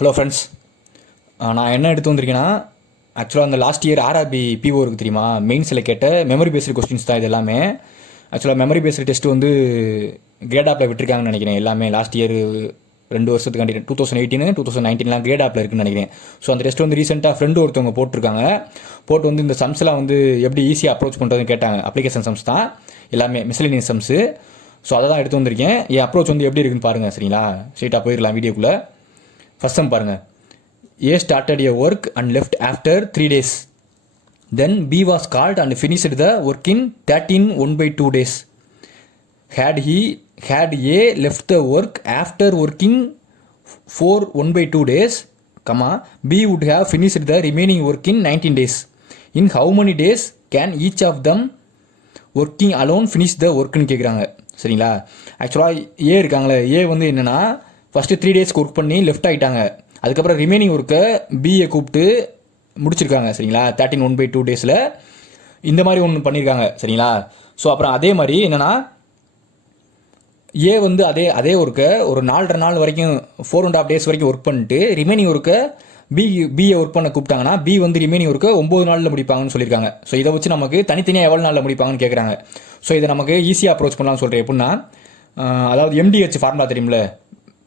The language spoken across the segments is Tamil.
ஹலோ ஃப்ரெண்ட்ஸ், நான் என்ன எடுத்து வந்திருக்கேன்னா, ஆக்சுவலாக அந்த லாஸ்ட் இயர் ஆர்ஆர்பி பிஓ இருக்குது தெரியுமா, மெயின்ஸில் கேட்ட மெமரி பேஸ்டு கொஸ்டின்ஸ் தான் இது எல்லாமே. ஆக்சுவலாக மெமரி பேஸ்டு டெஸ்ட் வந்து கிரேட் ஆப்பில் விட்டுருக்காங்கன்னு நினைக்கிறேன். எல்லாமே லாஸ்ட் இயர் 2 வருஷத்துக்காண்டி 2018 2019 கிரேட் ஆப்பில் இருக்குன்னு நினைக்கிறேன். ஸோ அந்த டெஸ்ட் வந்து ரீசெண்டாக ஃப்ரெண்டு ஒருத்தவங்க போட்டிருக்காங்க. போட்டு வந்து இந்த சம்ஸ்லாம் வந்து எப்படி ஈஸியாக அப்ரோச் பண்ணுறதுன்னு கேட்டாங்க. அப்ளிகேஷன் சம்ஸ் தான் எல்லாமே, மிஸ்லினியஸ் சம்ஸு. ஸோ அதை தான் எடுத்து வந்திருக்கேன். என் அப்ரோச் வந்து எப்படி இருக்குன்னு பாருங்கள். சரிங்களா, ஸ்ட்ரெயிட்டாக போயிடலாம் வீடியோக்குள்ளே. ஃபர்ஸ்ட் சம் பாருங்கள். A started a work and left after 3 days. Then B was called and finished the work in 13 1/2 days. Had A left the work after working for 1/2 days, B would have finished the remaining work in 19 days. In how many days can each of them working alone finish the work ன்னு கேட்குறாங்க. சரிங்களா, ஆக்சுவலாக ஏ இருக்காங்களே, ஏ வந்து என்னென்னா ஃபஸ்ட்டு 3 டேஸ்க்கு ஒர்க் பண்ணி லெஃப்ட் ஆகிட்டாங்க. அதுக்கப்புறம் ரிமைனிங் ஒர்க்கை பிஏ கூப்பிட்டு முடிச்சிருக்காங்க. சரிங்களா, 13 1/2 டேஸில் இந்த மாதிரி ஒன்று பண்ணியிருக்காங்க. சரிங்களா, ஸோ அப்புறம் அதே மாதிரி என்னென்னா ஏ வந்து அதே ஒர்க்கை ஒரு 4.5 நாள் வரைக்கும் 4.5 டேஸ் வரைக்கும் ஒர்க் பண்ணிட்டு ரிமைனிங் ஒர்க்கை பிஏ ஒர்க் பண்ண கூப்பிட்டாங்கன்னா பி வந்து ரிமைனிங் ஒர்க்கை 9 நாளில் முடிப்பாங்கன்னு சொல்லியிருக்காங்க. ஸோ இதை வச்சு நமக்கு தனித்தனியாக எவ்வளோ நாளில் முடிப்பாங்கன்னு கேட்குறாங்க. ஸோ இதை நமக்கு ஈஸியாக அப்ரோச் பண்ணலாம்னு சொல்கிறேன். எப்படின்னா, அதாவது எம்டிஹெச் ஃபார்முலா தெரியும்ல,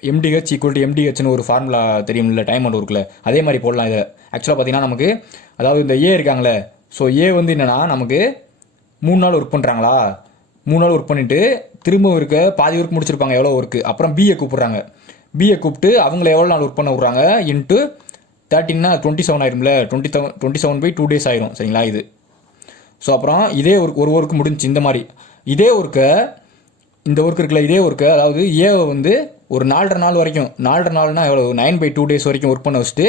எம்டிஹெச் ஈக்குவல் டு எம்டிஹெச்னு ஒரு ஃபார்முலா தெரியும்ல, டைம் அண்ட் ஒர்க்கில். அதே மாதிரி போடலாம் இதை. ஆக்சுவலாக பார்த்தீங்கன்னா நமக்கு, அதாவது இந்த ஏ இருக்காங்களே, ஸோ ஏ வந்து என்னென்னா நமக்கு 3 நாள் ஒர்க் பண்ணுறாங்களா, 3 நாள் ஒர்க் பண்ணிவிட்டு திரும்ப இருக்க பாதி ஒர்க் முடிச்சிருப்பாங்க எவ்வளோ ஒர்க்கு. அப்புறம் பிஏ கூப்பிட்றாங்க. பிஏ கூப்பிட்டு அவங்கள எவ்வளோ நாள் ஒர்க் பண்ண விட்றாங்க இன்ட்டு 13னா 27 ஆயிரும்ல, 27/2 டேஸ் ஆயிரும். சரிங்களா இது. ஸோ அப்புறம் இதே ஒரு ஒர்க் முடிஞ்சு இந்த மாதிரி இதே ஒர்க்கை, இந்த ஒர்க் இருக்குல்ல, இதே ஒர்க்கை அதாவது ஏவை வந்து ஒரு 4.5 நாள் வரைக்கும், 4.5 நாள்னா எவ்வளோ, 9/2 டேஸ் வரைக்கும் ஒர்க் பண்ண வச்சுட்டு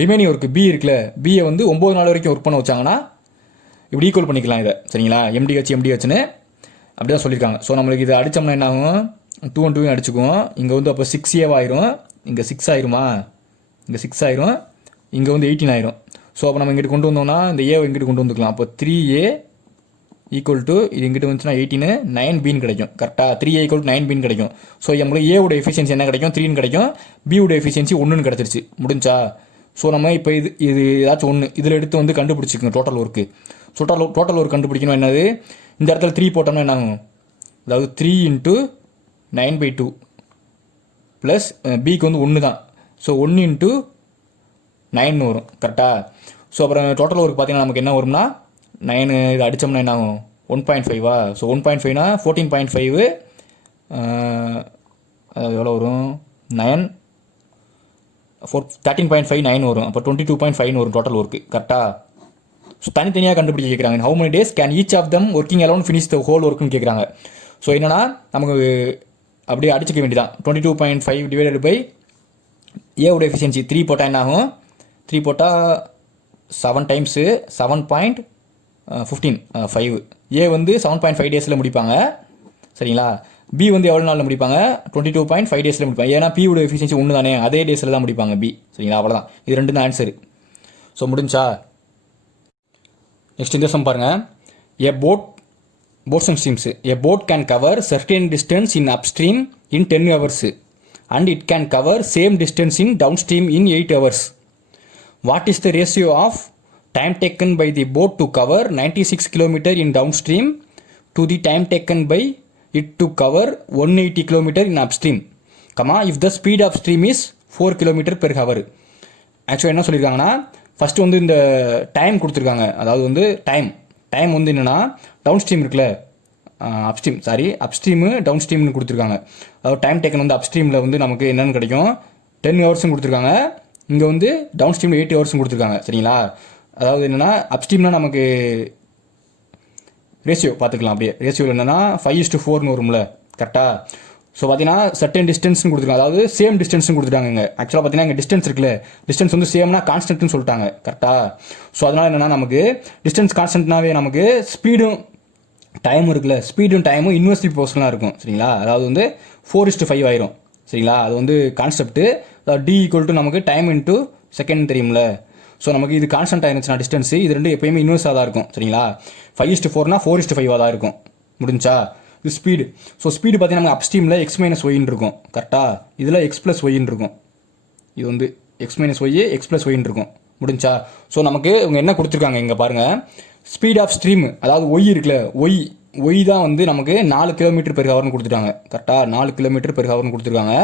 ரிமைனிங் ஒர்க்கு பி இருக்குல்ல, பிஏ வந்து 9 நாள் வரைக்கும் ஒர்க் பண்ண வச்சாங்கன்னா இப்படி ஈக்குவல் பண்ணிக்கலாம் இதை. சரிங்களா, எம்டிஹெச்னு அப்படி தான் சொல்லியிருக்காங்க. ஸோ நம்மளுக்கு இதை அடித்தோம்னா என்ன ஆகும், 2 and 2 அடிச்சுக்குவோம். இங்கே வந்து அப்போ 6A ஆயிரும், இங்கே 6 ஆயிருமா, இங்கே 6 ஆயிரும், இங்கே வந்து 18 ஆயிரும். ஸோ அப்போ நம்ம இங்கிட்டு கொண்டு வந்தோம்னா இந்த ஏவை இங்கிட்டு கொண்டு வந்துக்கலாம். அப்போ 3A ஈக்குவல் டு இது இங்கிட்டு வந்துச்சுன்னா 18 9B கிடைக்கும். கரெக்டாக 3A ஈக்குவல் டு 9B கிடைக்கும். ஸோ நம்மளுக்கு ஏவோட எஃபிஷியன்சி என்ன கிடைக்கும், 3 கிடைக்கும். பியோட எஃபிஷியன்சி 1 கிடச்சிருச்சு, முடிஞ்சா. ஸோ நம்ம இப்போ இது ஏதாச்சும் ஒன்று இதில் எடுத்து வந்து கண்டுபிடிச்சிக்கோங்க total work. So total work கண்டுபிடிக்கணும். என்னது, இந்த இடத்துல 3 போட்டோம்னா என்ன ஆகும், அதாவது 3 × 9/2 ப்ளஸ் பிக்கு வந்து 1 தான். ஸோ 1 × 9 வரும். கரெக்டாக. ஸோ அப்புறம் டோட்டல் ஒர்க் பார்த்தீங்கன்னா நமக்கு என்ன வரும்னா 9 இது அடித்தோம்னா என்ன ஆகும், 1.5. ஸோ 1.5னா 14.5, அது எவ்வளோ வரும், 9 13.5 9 வரும். அப்போ 22.5 வரும் டோட்டல் ஒர்க்கு. கரெக்டாக. ஸோ தனித்தனியாக கண்டுபிடிச்சி கேட்குறாங்க. How many days can each of them working alone finish the whole ஒர்க்குன்னு கேட்குறாங்க. ஸோ என்னன்னா நமக்கு அப்படியே அடிச்சுக்க வேண்டியதான். 22.5 டிவைடட் பை ஏவோட எஃபிஷியன்சி 3 போட்டால் என்ன ஆகும், 3 போட்டால் 7 டைம்ஸு 7.15 ஏ வந்து 7.5 டேஸில் முடிப்பாங்க. சரிங்களா, பி வந்து எவ்வளோ நாளில் முடிப்பாங்க, 22.5 டேஸில் முடிப்பாங்க. ஏன்னா பியோட எஃபிஷியன்சி 1 தானே, அதே டேஸில் தான் முடிப்பாங்க பி. சரிங்களா, அவ்வளோதான். இது 2 தான் ஆன்சரு. ஸோ முடிஞ்சா. நெக்ஸ்ட் இந்த சம் பாருங்க. boats and streams. A boat can cover certain distance in upstream in 10 hours and it can cover same distance in downstream in 8 hours. What is the ratio of time taken by the boat to cover 96 km in downstream to the time taken by it to cover 180 km in upstream, if the speed of stream is 4 km per hour. ஆக்சுவலாக என்ன சொல்லியிருக்காங்கன்னா, ஃபஸ்ட்டு வந்து இந்த டைம் கொடுத்துருக்காங்க. அதாவது வந்து டைம் வந்து என்னென்னா டவுன் ஸ்ட்ரீம் இருக்குல்ல, அப்ஸ்ட்ரீமு டவுன் ஸ்ட்ரீம்னு கொடுத்துருக்காங்க. அதாவது டைம் டேக்கன் வந்து அப்ஸ்ட்ரீமில் வந்து நமக்கு என்னென்னு கிடைக்கும், 10 ஹவர்ஸும் கொடுத்துருக்காங்க. இங்கே வந்து டவுன் ஸ்ட்ரீமில் 8 ஹவர்ஸும் கொடுத்துருக்காங்க. சரிங்களா, அதாவது என்னென்னா அப்ஸ்ட்ரீம்னா நமக்கு ரேஷியோ பார்த்துக்கலாம். அப்படியே ரேஷியோவில் என்னென்னா 5:4 வரும்ல. கரெக்டாக. ஸோ பார்த்தீங்கன்னா சர்டன் டிஸ்டன்ஸ்னு கொடுத்துருக்காங்க, அதாவது சேம் டிஸ்டன்ஸ்னு கொடுத்துட்டாங்க. இங்கே ஆக்சுவலாக பார்த்தீங்கன்னா இங்கே டிஸ்டன்ஸ் இருக்குல்ல, டிஸ்டன்ஸ் வந்து சேம்னா கான்ஸ்டன்ட்னு சொல்லிட்டாங்க. கரெக்டாக. ஸோ அதனால் என்னென்னா நமக்கு டிஸ்டன்ஸ் கான்ஸ்டன்ட்னாவே நமக்கு ஸ்பீடும் டைமும் இருக்குல்ல, ஸ்பீடும் டைமும் இன்வெர்ஸ்லி ப்ரொபோர்ஷனலாக இருக்கும். சரிங்களா, அதாவது வந்து 4:5 ஆயிரும். சரிங்களா, அது வந்து கான்செப்ட்டு. அதாவது டி ஈக்குவல் டு நமக்கு டைம் இன்ட்டு செகண்ட் தெரியும்ல. ஸோ நமக்கு இது கான்ஸ்டன்ட் ஆயிருந்துச்சுன்னா டிஸ்டன்ஸு, இது ரெண்டு எப்பயுமே இன்வெர்ஸாக தான் இருக்கும். சரிங்களா, 5:4னா 4:5 தான் இருக்கும். முடிஞ்சா. இது ஸ்பீடு. ஸோ ஸ்பீடு பார்த்தீங்கன்னா நமக்கு அப்ஸ்ட்ரீமில் x - y இருக்கும். கரெக்டாக. இதில் x + y இருக்கும். இது வந்து x minus y x plus ஒய்ன்னு இருக்கும். முடிஞ்சா? ஸோ நமக்கு இவங்க என்ன கொடுத்துருக்காங்க இங்கே பாருங்கள், ஸ்பீட் ஆஃப் ஸ்ட்ரீம், அதாவது ஒய் இருக்குல்ல, ஒய் தான் வந்து நமக்கு 4 கிலோமீட்டர் பெர் ஹவர்னு கொடுத்துட்டாங்க. கரெக்டாக 4 கிலோமீட்டர் பெர் ஹவர்னு கொடுத்துருக்காங்க.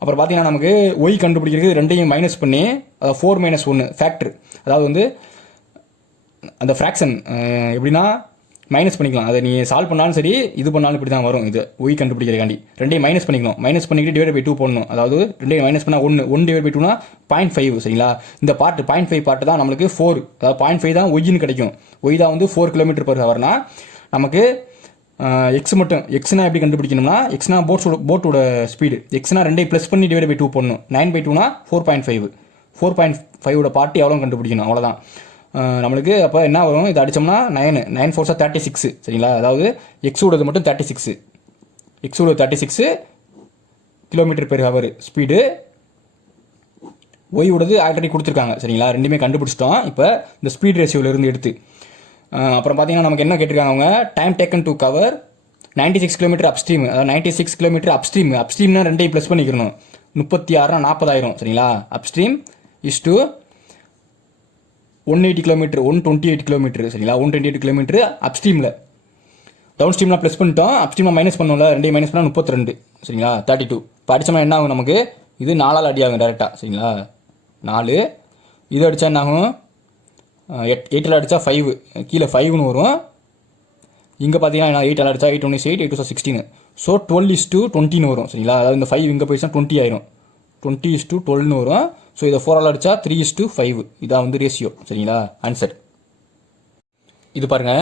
அப்புறம் பார்த்தீங்கன்னா நமக்கு ஒய் கண்டுபிடிக்கிறது ரெண்டையும் மைனஸ் பண்ணி, அதாவது 4 - 1 ஃபேக்டர், அதாவது வந்து அந்த ஃப்ராக்ஷன் எப்படின்னா மைனஸ் பண்ணிக்கலாம். அதை நீ சால்வ் பண்ணாலும் சரி, இது பண்ணாலும் இப்படி தான் வரும். இது ஒய் கண்டுபிடிக்கிறக்காண்டி ரெண்டையும் மைனஸ் பண்ணிக்கணும். மைனஸ் பண்ணிக்கிட்டு -2 போடணும். அதாவது ரெண்டையும் மைனஸ் பண்ணால் 1 /2னா 0.5. சரிங்களா? இந்த பார்ட்டு 0.5 பார்ட்டு தான் நம்மளுக்கு 4, அதாவது 0.5 தான் ஒய்ன்னு கிடைக்கும். ஒய் தான் வந்து 4 கிலோமீட்டர் பெர் ஹவர்னா நமக்கு எக்ஸ் மட்டும். எக்ஸ்னா எப்படி கண்டுபிடிக்கணும்னா, எக்ஸ்னா போட்டோட ஸ்பீடு. எக்ஸ்னா ரெண்டையும் ப்ளஸ் பண்ணி /2 போடணும். 9/2னா 4.5. 4.5ஓட பார்ட்டு எவ்வளோ கண்டுபிடிக்கணும், அவ்வளோதான். நம்மளுக்கு அப்போ என்ன வரும், இது அடித்தோம்னா 9 4 36. சரிங்களா? அதாவது எக்ஸோடது மட்டும் 36, எக்ஸோட 36 கிலோமீட்டர் பெர் ஹவர் ஸ்பீடு. ஒய்யோடது ஆல்ரெடி கொடுத்துருக்காங்க. சரிங்களா? ரெண்டுமே கண்டுபிடிச்சிட்டோம். இப்போ இந்த ஸ்பீட் ரேஷியோலேருந்து எடுத்து அப்புறம் பார்த்தீங்கன்னா நமக்கு என்ன கேட்டிருக்காங்க அவங்க, time taken to cover 96 kilometre upstream. அதாவது 96 கிலோமீட்டர் அப்ஸ்ட்ரீம்னா ரெண்டையும் ப்ளஸ் பண்ணிக்கணும். 36 40,000. சரிங்களா? Upstream is to 180 kilometre, 128 kilometre. சரிங்களா? 128 கிலோமீட்டர் அப்ஸ்ட்ரீமில். டவுன் ஸ்ட்ரீம்லாம் ப்ளஸ் பண்ணிட்டோம், அப்ஸ்ட்ரீமில் மைனஸ் பண்ணோம்ல, ரெண்டையும் மைனஸ் பண்ணால் 32. சரிங்களா? 32. இப்போ அடித்தோம்னா என்ன ஆகும், நமக்கு இது 4ஆல் அடி ஆகும் டேரெக்டாக. சரிங்களா? 4. இது அடித்தா என்ன ஆகும், 8ஆல் அடித்தா 5, கீழே 5ன்னு வரும். இங்கே பார்த்தீங்கன்னா 8ஆல் அடித்தா 8 1 8, 8 16. ஸோ 12:20 வரும். சரிங்களா? அதாவது இந்த 5 இங்கே போயிடுச்சுன்னா 20 ஆயிரும். 20:12 வரும். ஸோ இதை 4ஆல் அடித்தா 3:5. இதான் வந்து ரேஷியோ. சரிங்களா? ஆன்சர் இது பாருங்க.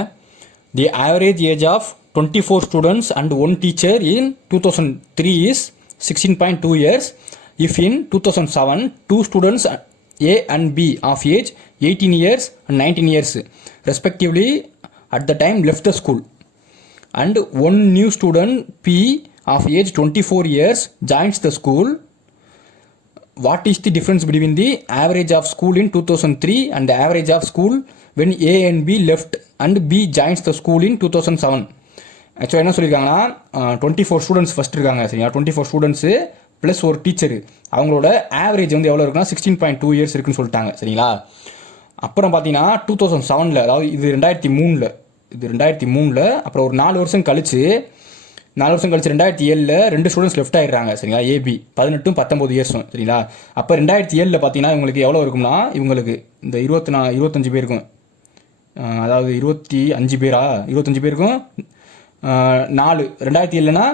The average age of 24 students and 1 teacher in 2003 is 16.2 years. If in 2007 2 students A and B of age 18 years and 19 years respectively at the time left the school, and one new student P of age 24 years joins the school, what is the difference between the average of school in 2003 and the average of school when A and B left and B joins the school in 2007? ஆக்சுவலாக என்ன சொல்லியிருக்காங்கன்னா 24 ஸ்டூடெண்ட்ஸ் ஃபஸ்ட் இருக்காங்க. சரிங்களா? 24 ஸ்டூடெண்ட்ஸு ப்ளஸ் ஒரு டீச்சரு. அவங்களோட ஆவரேஜ் வந்து எவ்வளோ இருக்குன்னா 16.2 years இருக்குன்னு சொல்லிட்டாங்க. சரிங்களா? அப்புறம் பார்த்தீங்கன்னா 2007, அதாவது இது 2003, அப்புறம் ஒரு 4 வருஷம் கழிச்சு 2007 2 ஸ்டூடெண்ட்ஸ் லெஃப்ட் ஆயிடுறாங்க. சரிங்களா? ஏபி 18 19 இயர்ஸும். சரிங்களா? அப்போ 2007 பார்த்தீங்கன்னா இவங்களுக்கு எவ்வளோ இருக்கும்னா, இவங்களுக்கு இந்த 25 பேருக்கும், அதாவது 25 பேருக்கும் 4 2007னா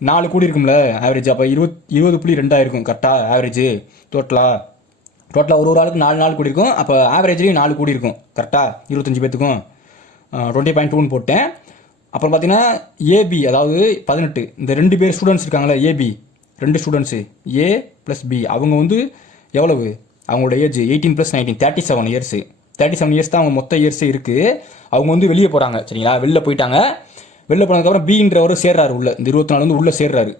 4 கூடி இருக்கும்ல ஆவரேஜ். அப்போ 20.2 இருக்கும் கரெக்டாக ஆவரேஜ். டோட்டலாக ஒரு ஆளுக்கு 4 கூடி இருக்கும். அப்போ ஆவரேஜ்லேயும் 4 கூடி இருக்கும் கரெக்டாக. 25 பேர்த்துக்கும் 20.2ன்னு போட்டேன். அப்புறம் பார்த்தீங்கன்னா ஏபி, அதாவது 18, இந்த 2 பேர் ஸ்டூடெண்ட்ஸ் இருக்காங்களே ஏபி, 2 ஸ்டூடெண்ட்ஸு ஏ ப்ளஸ் பி, அவங்க வந்து எவ்வளவு, அவங்களோட ஏஜ் 18 + 19 37 இயர்ஸு. 37 இயர்ஸ் தான் அவங்க மொத்த இயர்ஸே இருக்குது. அவங்க வந்து வெளியே போகிறாங்க. சரிங்களா? வெளில போயிட்டாங்க. வெளில போனதுக்கப்புறம் பின்றவர் சேர்றாரு உள்ள, இந்த 24 வந்து உள்ளே சேர்றாரு.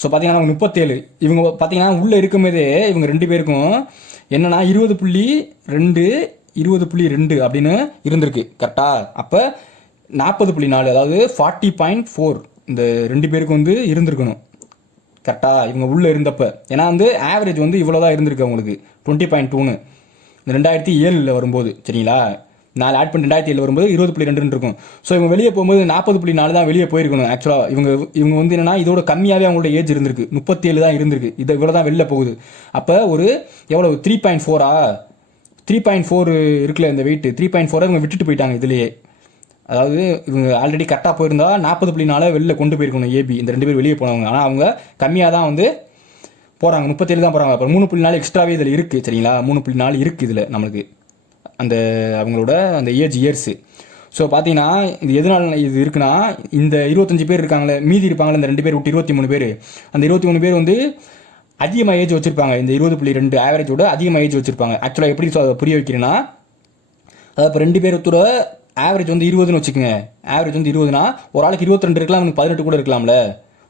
ஸோ பார்த்தீங்கன்னா அவங்க 37. இவங்க பார்த்தீங்கன்னா உள்ளே இருக்கும்போதே இவங்க 2 பேருக்கும் என்னன்னா 20.2 20.2 அப்படின்னு இருந்திருக்கு கரெக்டாக. அப்போ 40.4, அதாவது 40.4 இந்த 2 பேருக்கு வந்து இருந்திருக்கணும் கரெக்டாக இவங்க உள்ளே இருந்தப்போ. ஏன்னா வந்து ஆவரேஜ் வந்து இவ்வளோ தான் இருந்திருக்கு அவங்களுக்கு 20.2ன்னு இந்த 2007 வரும்போது. சரிங்களா? 4 ஆட் பண்ணி 2007 வரும்போது 20.2 இருக்கும். ஸோ இவங்க வெளியே போகும்போது 40.4 தான் வெளியே போயிருக்கணும். ஆக்சுவலாக இவங்க வந்து என்னன்னா இதோட கம்மியாகவே அவங்களோட ஏஜ் இருந்திருக்கு, 37 தான் இருந்திருக்கு. இது இவ்வளோ தான் வெளில போகுது. அப்போ ஒரு எவ்வளவு 3.4 இருக்குல்ல இந்த வெயிட் 3.4 இவங்க விட்டுட்டு போயிட்டாங்க இதுலேயே. அதாவது இவங்க ஆல்ரெடி கரெக்டாக போயிருந்தா 40.4 வெளில கொண்டு போயிருக்கணும் ஏபி, இந்த 2 பேர் வெளியே போனவங்க. ஆனால் அவங்க கம்மியாக தான் வந்து போகிறாங்க, 37 தான் போகிறாங்க. அப்புறம் 3.4 எக்ஸ்ட்ராவே இதில் இருக்குது. சரிங்களா? 3.4 இருக்குது இதில் நம்மளுக்கு அந்த அவங்களோட அந்த ஏஜ் இயர்ஸு. ஸோ பார்த்தீங்கன்னா இது எதனால இது இருக்குன்னா, இந்த 25 பேர் இருக்காங்களே, மீதி இருப்பாங்களே இந்த 2 பேர் விட்டு 23 பேர், அந்த 23 பேர் வந்து அதிகமாக ஏஜ் வச்சுருப்பாங்க. இந்த 20.2 ஆவரேஜோட அதிகமாக ஏஜ் வச்சுருப்பாங்க. ஆக்சுவலாக எப்படி புரிய வைக்கிறேன்னா, அதாவது இப்போ 2 பேர்த்தோட ஆவரேஜ் வந்து 20ன்னு வச்சுக்கோங்க. ஆவரேஜ் வந்து 20னா ஒரு ஆளுக்கு 22 இருக்கலாம், அவனுக்கு 18 கூட இருக்கலாம்ல.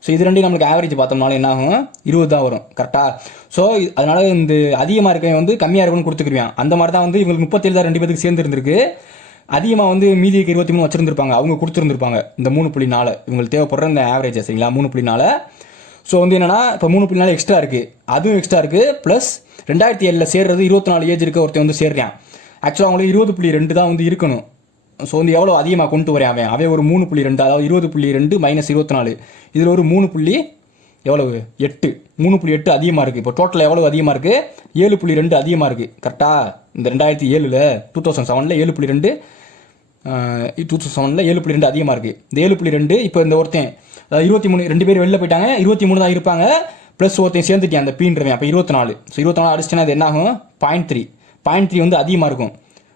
ஸோ இது ரெண்டையும் நம்மளுக்கு ஆவரேஜ் பார்த்தோம்னால என்ன ஆகும், 20 தான் வரும் கரெக்டாக. ஸோ அதனால இந்த அதிகமாக இருக்கவன் வந்து கம்மியாக இருக்குன்னு கொடுத்துக்குருவான். அந்த மாதிரி தான் வந்து இவங்களுக்கு 37 தான் 2 பேருக்கு சேர்ந்து இருந்திருக்கு. அதிகமாக வந்து மீதி 23 வச்சுருந்துருப்பாங்க, அவங்க கொடுத்துருந்துருப்பாங்க இந்த 3.4 இவங்களுக்கு தேவைப்படுற இந்த ஆவரேஜ். சரிங்களா? 3.4. ஸோ வந்து என்னன்னா இப்போ 3.4 எக்ஸ்ட்ரா இருக்குது, அதுவும் எக்ஸ்ட்ரா இருக்குது. ப்ளஸ் 2007 சேர்றது 24 ஏஜ் இருக்க ஒருத்தன் வந்து சேர்றான். ஆக்சுவலாக அவங்களுக்கு 20.2 தான் வந்து இருக்கணும். ஸோ வந்து எவ்வளோ அதிகமாக கொண்டு வரேன் அவன் ஒரு 3.2, அதாவது 20.2 மைனஸ் 24, இதில் ஒரு 3. எவ்வளவு 8, 3.8 அதிகமாக இருக்குது. இப்போ டோட்டல் எவ்வளோ அதிகமாக இருக்குது, 7.2 அதிகமாக இருக்குது. கரெக்டாக இந்த 2007 7.2, 2007 7.2 அதிகமாக இருக்குது. இந்த 7.2 இப்போ இந்த ஒருத்தன், அதாவது 23, 2 பேர் வெளில போயிட்டாங்க, 23 தான் இருப்பாங்க. ப்ளஸ் ஒருத்தன் சேர்ந்துட்டேன் அந்த பீன்றவன், அப்போ 24. ஸோ 24 அடிச்சிட்டேன்னா அது என்ன ஆகும், 0.3 வந்து அதிகமாக இருக்கும்.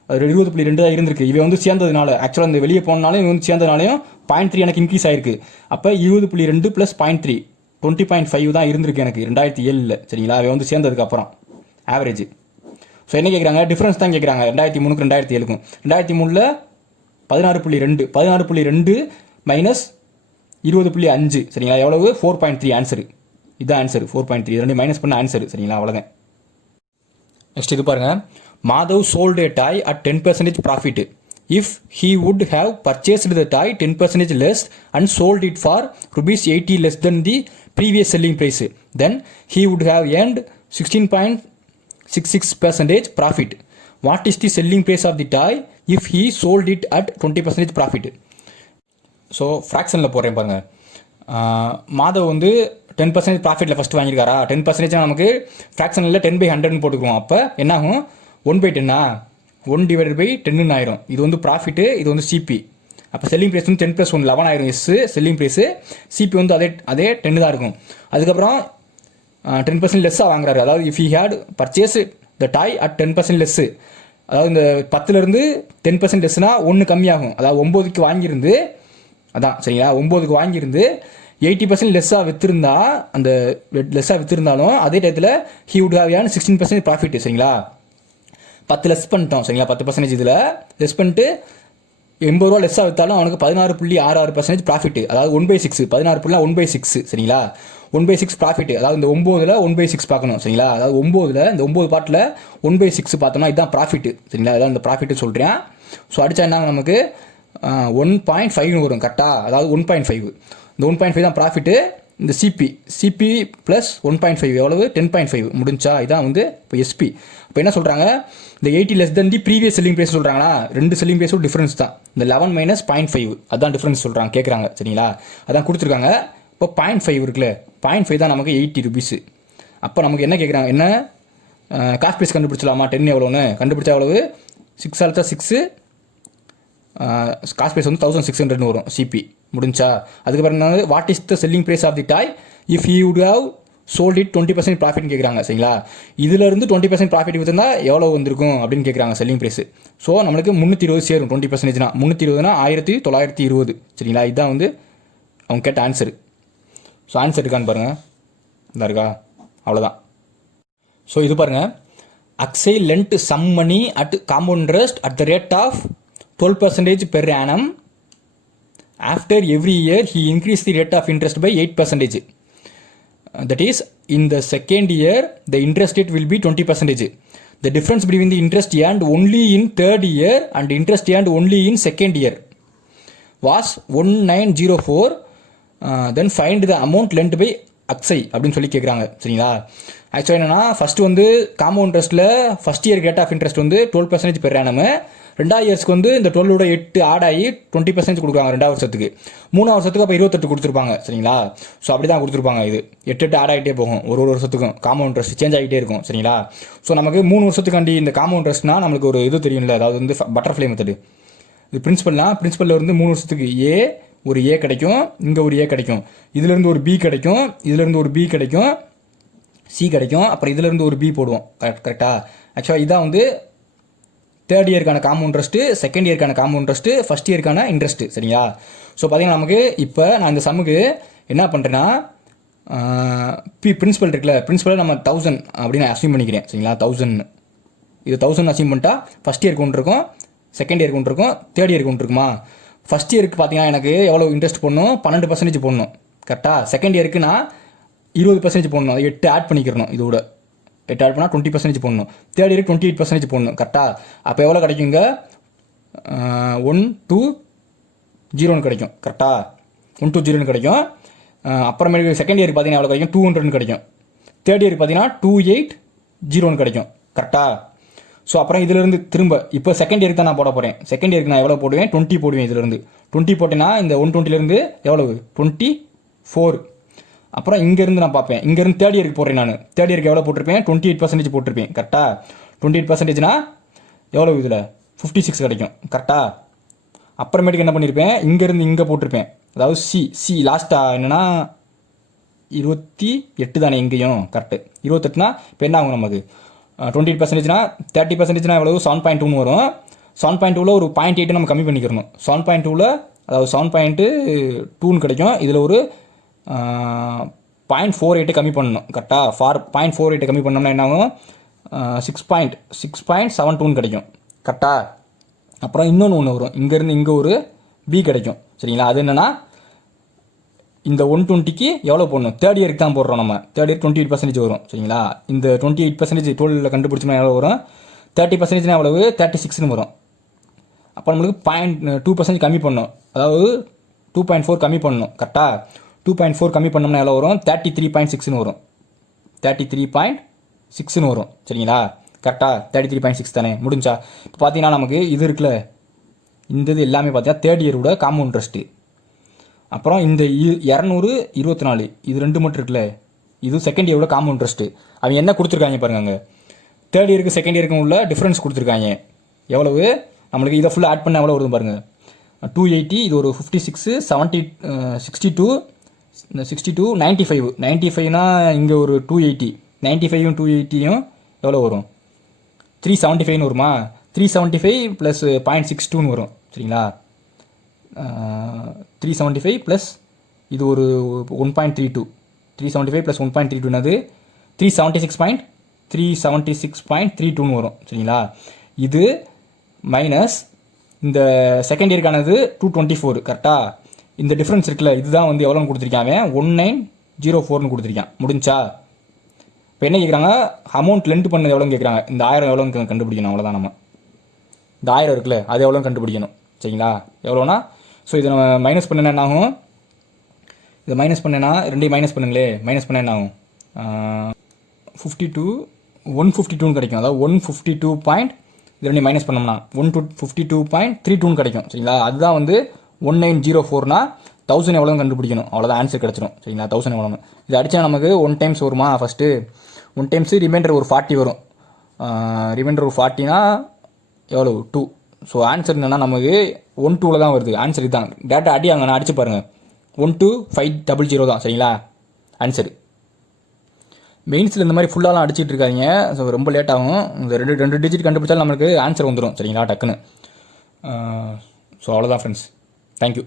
அது 20.2 தான் இருந்திருக்கு. இவன் வந்து சேர்ந்ததுனால, ஆக்சுவலாக இந்த வெளியே போனாலும் இவன் வந்து சேர்ந்ததுனாலையும் 0.3 எனக்கு இன்க்ரீஸ் ஆயிருக்கு. அப்போ 20.2 ப்ளஸ் 0.3 20.5 தான் இருந்திருக்கு எனக்கு 2007. சரிங்களா, அவன் வந்து சேர்ந்ததுக்கு அப்புறம் ஆவரேஜ். ஸோ என்ன கேட்குறாங்க, டிஃப்ரென்ஸ் தான் கேட்குறாங்க 2003க்கும் 2007க்கும். 2003 16.2 மைனஸ் 20.5. சரிங்களா, எவ்வளவு 4.3 ஆன்சரு. இதுதான் ஆன்சர் 4.3. 2 மைனஸ் பண்ண ஆன்சர். சரிங்களா, அவ்வளோதான். நெக்ஸ்ட் இது பாருங்க, Madhav sold a toy at 10% profit. If he would have purchased the toy 10% less and sold it for rupees 80 less than the previous selling price, then he would have earned 16.66% profit. What is the selling price of the toy if he sold it at 20% profit? So ஃப்ராக்ஷனில் போடுறேன் பாருங்கள். மாதவ் வந்து 10% ப்ராஃபிட்டில் ஃபஸ்ட்டு வாங்கியிருக்காரா, 10% நமக்கு ஃப்ராக்ஷனில் 10/100 போட்டுக்குவோம். அப்போ என்னாகும், 1/10 1/10 ஆயிரும். இது வந்து ப்ராஃபிட்டு, இது வந்து சிபி. அப்போ செல்லிங் ப்ரைஸ் வந்து 10 + 1 11 ஆயிரும். செல்லிங் ப்ரைஸு, சிபி வந்து அதே 10 தான் இருக்கும். அதுக்கப்புறம் 10% லெஸ்ஸாக வாங்குறாரு. அதாவது if he had purchase the toy at 10% less, அதாவது இந்த 10லேருந்து 10% லெஸ்னா 1 கம்மியாகும். அதாவது 9க்கு வாங்கியிருந்து, அதான் சரிங்களா, 9க்கு வாங்கியிருந்து 80% லெஸ்ஸாக விற்றுருந்தா, அந்த லெஸ்ஸாக விற்றுருந்தாலும் அதே டயத்தில் he would have earn 16% profit. சரிங்களா, 10 லெஸ் பண்ணிட்டோம். சரிங்களா, 10% இதில் லெஸ் பண்ணிட்டு 80 ரூபா லெஸ்ஸாக விற்றாலும் அவனுக்கு 16.66% ப்ராஃபிட். அதாவது 1/6, 16 1/6. சரிங்களா, 1/6 ப்ராஃபிட். அதாவது இந்த 9ல் 1/6 பார்க்கணும். சரிங்களா, அதாவது 9ல் இந்த 9 பாட்டில் 1/6 பார்த்தோம்னா இதுதான் ப்ராஃபிட். சரிங்களா, அதான் இந்த ப்ராஃபிட்டு சொல்கிறேன். ஸோ அடித்தா என்ன நமக்கு 1.5 வரும். கரெக்டாக, அதாவது 1.5. இந்த 1.5 தான் ப்ராஃபிட்டு. இந்த சிபி ப்ளஸ் 1.5 எவ்வளவு 10.5 முடிஞ்சா. இதான் வந்து இப்போ எஸ்பி. இப்போ என்ன சொல்கிறாங்க, இந்த 80 less than the previous selling price சொல்கிறாங்களா, 2 செல்லிங் ப்ரைஸோட டிஃப்ரென்ஸ் தான். இந்த 11 மைனஸ் 0.5 அதான் டிஃப்ரென்ஸ் சொல்கிறாங்க, கேட்குறாங்க. சரிங்களா, அதான் கொடுத்துருக்காங்க. இப்போ 0.5 இருக்குல்ல, 0.5 தான் நமக்கு 80 ருபீஸு. அப்போ நமக்கு என்ன கேட்குறாங்க, என்ன காஸ்ட் ப்ரைஸ் கண்டுபிடிச்சலாமா, 10 எவ்வளோன்னு கண்டுபிடிச்சா எவ்வளவு 6 ஆல்சா 6, காஸ்ட் ப்ரைஸ் வந்து 1600 வரும். சிபி முடிஞ்சா. அதுக்கப்புறம் என்ன, what is the selling price of the toy if you would have sold it 20% ப்ராஃபிட்னு கேட்குறாங்க. சரிங்களா, இதிலிருந்து 20% ப்ராஃபிட் விற்றுந்தா எவ்வளோ வந்திருக்கும் அப்படின்னு கேட்குறாங்க செல்லிங் ப்ரைஸ். ஸோ நம்மளுக்கு 320 சேரும். 20%னா 320னா 1920. சரிங்களா, இதுதான் வந்து அவங்க கேட்ட ஆன்சரு. ஸோ ஆன்சர் இருக்கான்னு பாருங்கள், இந்த இருக்கா, அவ்வளோதான். ஸோ இது பாருங்கள், Akshay lent some money at compound interest at the rate of 12% per annum. After every year, he increased the rate of interest by 8%. That is, in the second year, the interest rate will be 20%. The difference between the interest earned only in third year and interest earned only in second year was 1904. Then find the amount lent by Akshay அப்படின்னு சொல்லி கேட்குறாங்க. சரிங்களா, ஆக்சுவலாக என்னென்னா, ஃபஸ்ட்டு வந்து காம்பவுண்ட் இன்ட்ரெஸ்ட்டில் first year rate of interest வந்து 12% பெர் ஆனம். 2 இயர்ஸ்க்கு வந்து இந்த 12ஓட 8 ஆட் ஆகி 20% கொடுக்குறாங்க 2 வருஷத்துக்கு. 3 வருஷத்துக்கு அப்போ 28 கொடுத்துருப்பாங்க. சரிங்களா, ஸோ அப்படி தான் கொடுத்துருப்பாங்க. இது 8 ஆட் ஆகிட்டே போகும் ஒரு வருஷத்துக்கும். காம்பவுண்ட் இன்ட்ரெஸ்ட் சேஞ்ச் ஆகிட்டே இருக்கும். சரிங்களா, ஸோ நமக்கு 3 வருஷத்துக்காண்டி இந்த காம்பவுண்ட் இன்ட்ரெஸ்ட்னா நம்மளுக்கு ஒரு இது தெரியும்ல, அதாவது வந்து பட்டர்ஃப்ளை மெத்தடு. இது பிரின்சிபலில் இருந்து 3 வருஷத்துக்கு ஒரு ஏ கிடைக்கும், இங்கே ஒரு ஏ கிடைக்கும், இதுலேருந்து ஒரு பி கிடைக்கும், இதுலேருந்து ஒரு பி கிடைக்கும், சி கிடைக்கும், அப்புறம் இதுலேருந்து ஒரு பி போடுவோம். கரெக்டாக. ஆக்சுவலாக இதான் வந்து தேர்ட் இயருக்கான காம்பவுண்ட் இன்ட்ரெஸ்ட்டு, செகண்ட் இயருக்கான காம்பவுண்ட் இன்ட்ரெஸ்ட்டு, ஃபஸ்ட் இயருக்கான இன்ட்ரெஸ்ட்டு. சரிங்களா, ஸோ பார்த்தீங்கன்னா நமக்கு இப்போ நான் இந்த சம்முக்கு என்ன பண்ணுறேன்னா, பிரின்சிபல் இருக்குல்ல, பிரின்சிபலை நம்ம 1000 அப்படின்னு அசீவ் பண்ணிக்கிறேன். சரிங்களா, 1000 இது 1000 அசீவ் பண்ணிட்டா ஃபஸ்ட் இயருக்கு ஒன்று இருக்கும், செகண்ட் இயருக்கு ஒன்று இருக்கும், தேர்ட் இயருக்கு ஒன்று இருக்குமா. ஃபஸ்ட் இயருக்கு பார்த்தீங்கன்னா எனக்கு எவ்வளோ இன்ட்ரெஸ்ட் போடணும், 12% போடணும். கரெக்டாக. செகண்ட் இயருக்கு நான் 20% போடணும், 8 ஆட் பண்ணிக்கிறணும். இதோட 8 ஆட் பண்ணால் 20% போடணும். தேர்ட் இயருக்கு 28% போடணும். கரெக்டாக. அப்போ எவ்வளோ கிடைக்குங்க, 120 கிடைக்கும். கரெக்டாக, 120 கிடைக்கும். அப்புறமேட்டு செகண்ட் இயருக்கு பார்த்தீங்கன்னா எவ்வளோ கிடைக்கும் 200 கிடைக்கும். தேர்ட் இயருக்கு பார்த்தீங்கன்னா 2801 கிடைக்கும். கரெக்டாக? ஸோ அப்புறம் இதிலிருந்து திரும்ப இப்போ செகண்ட் இயருக்கு தான் நான் போட போகிறேன். செகண்ட் இயருக்கு நான் எவ்வளோ போடுவேன்? 20 போடுவேன். இதிலிருந்து 20 போட்டேன்னா இந்த 120லேருந்து எவ்வளவு 24. அப்புறம் இங்கேருந்து நான் பார்ப்பேன். இங்கேருந்து தேர்ட் இயருக்கு போடுறேன். நான் தேர்ட் இயருக்கு எவ்வளோ போட்டிருப்பேன்? 28% போட்டிருப்பேன். கரெக்டாக? 28%னா எவ்வளோ இதில் 56 கிடைக்கும். கரெக்டாக? அப்புறமேட்டுக்கு என்ன பண்ணியிருப்பேன்? இங்கேருந்து இங்கே போட்டிருப்பேன். அதாவது சி லாஸ்ட்டாக என்னென்னா 28 தானே இங்கேயும். கரெக்டு. 28னா இப்போ என்ன ஆகும் நமக்கு? 28%னா 30%னா எவ்வளவு 7.2 வரும். 7.2ல் ஒரு 0.8 நம்ம கம்மி பண்ணிக்கிறணும். 7.2ல் அதாவது 7.2 கிடைக்கும். இதில் ஒரு 0.48 கம்மி பண்ணணும். கரெக்டாக? 0.48 கம்மி பண்ணோம்னா என்ன ஆகும்? 6.72 கிடைக்கும். கரெக்டாக? அப்புறம் இன்னொன்று வரும். இங்கேருந்து இங்கே ஒரு பி கிடைக்கும். சரிங்களா? அது என்னென்னா இந்த 120க்கு எவ்வளோ போடணும்? தேர்ட் இயருக்கு தான் போடுறோம் நம்ம. தேர்ட் இயர் 28% வரும். சரிங்களா? இந்த 28% 12ல் கண்டுபிடிச்சோம்னா எவ்வளோ வரும்? 30%னா எவ்வளவு 36ன்னு வரும். அப்போ நம்மளுக்கு 0.2% கம்மி பண்ணணும். அதாவது 2.4 கம்மி பண்ணணும். கரெக்டாக? 2.4 கம்மி பண்ணோம்னா எவ்வளோ வரும்? 33.6ன்னு வரும். 33.6ன்னு வரும். சரிங்களா? கரெக்டாக? 33.6 தானே. முடிஞ்சா இப்போ பார்த்தீங்கன்னா நமக்கு இது இருக்குல்ல, இந்த இது எல்லாமே பார்த்தீங்கன்னா தேர்ட் இயரோட காம்பவுண்ட் இன்ட்ரெஸ்ட்டு. அப்புறம் இந்த 224 இது ரெண்டு மட்டும் இருக்குல்ல, இது செகண்ட் இயரோட காம்பவுண்ட் இன்ட்ரெஸ்ட்டு. அவங்க என்ன கொடுத்துருக்காங்க பாருங்க. அங்கே தேர்ட் இயருக்கு செகண்ட் இயருக்கும் உள்ள டிஃப்ரென்ஸ் கொடுத்துருக்காங்க. எவ்வளவு நம்மளுக்கு இதை ஃபுல்லாக ஆட் பண்ண எவ்வளோ வருது பாருங்கள். 280, இது ஒரு 56, 70, 62, 62, 95. 95னா இங்கே ஒரு 280. 95யும் 280யும் எவ்வளோ வரும்? 375ன்னு வருமா? 375 ப்ளஸ் 0.62ன்னு வரும். சரிங்களா? 375 ப்ளஸ் இது ஒரு 1.32. 375 ப்ளஸ் 1.32 என்னது 376.32ன்னு வரும். சரிங்களா? இது மைனஸ் இந்த செகண்ட் இயருக்கானது 224. கரெக்டாக? இந்த டிஃப்ரென்ஸ் இருக்குல்ல, இதுதான் வந்து எவ்வளோன்னு கொடுத்துருக்காங்க? 1904ன்னு கொடுத்துருக்கான். முடிஞ்சா இப்போ என்ன கேட்குறாங்க? அமௌண்ட் லெண்ட் பண்ணது எவ்வளோன்னு கேட்குறாங்க. இந்த 1000 எவ்வளோன்னு கண்டுபிடிக்கணும். அவ்வளோதான். நம்ம இந்த 1000 இருக்குல்ல, அது எவ்வளோன்னு கண்டுபிடிக்கணும். சரிங்களா? எவ்வளோனா ஸோ இதை நம்ம மைனஸ் பண்ண என்ன ஆகும்? இதை மைனஸ் பண்ணேன்னா ரெண்டையும் மைனஸ் பண்ணுங்களே. மைனஸ் பண்ண என்ன ஆகும்? 152ன்னு கிடைக்கும். அதாவது 152. இது ரெண்டையும் மைனஸ் பண்ணோம்னா 152.32ன்னு கிடைக்கும். சரிங்களா? அதுதான் வந்து 1904னா 1000 எவ்வளோன்னு கண்டுபிடிக்கணும். அவ்வளோதான் ஆன்சர் கிடச்சிடும். சரிங்களா? 1000 எவ்வளோன்னு இது அடித்தா நமக்கு 1 டைம்ஸ் வருமா? ஃபஸ்ட்டு 1 டைம்ஸு ரிமைண்டர் ஒரு 40 வரும். ரிமைண்டர் ஒரு 40னா எவ்வளோ 2. ஸோ ஆன்சர் என்னென்னா நமக்கு 12ல் தான் வருது. ஆன்சர் இதுதான். டேட்டா அடியாங்க, நான் அடிச்சு பாருங்கள். 12500 தான். சரிங்களா? ஆன்சரு. மெயின்ஸில் இந்த மாதிரி ஃபுல்லாலாம் அடிச்சிட்டு இருக்காங்க. ஸோ ரொம்ப லேட் ஆகும். இந்த ரெண்டு டிஜிட் கண்டுபிடிச்சாலும் நம்மளுக்கு ஆன்சர் வந்துடும். சரிங்களா? டக்குன்னு. ஸோ அவ்வளோதான் ஃப்ரெண்ட்ஸ். தேங்க்யூ.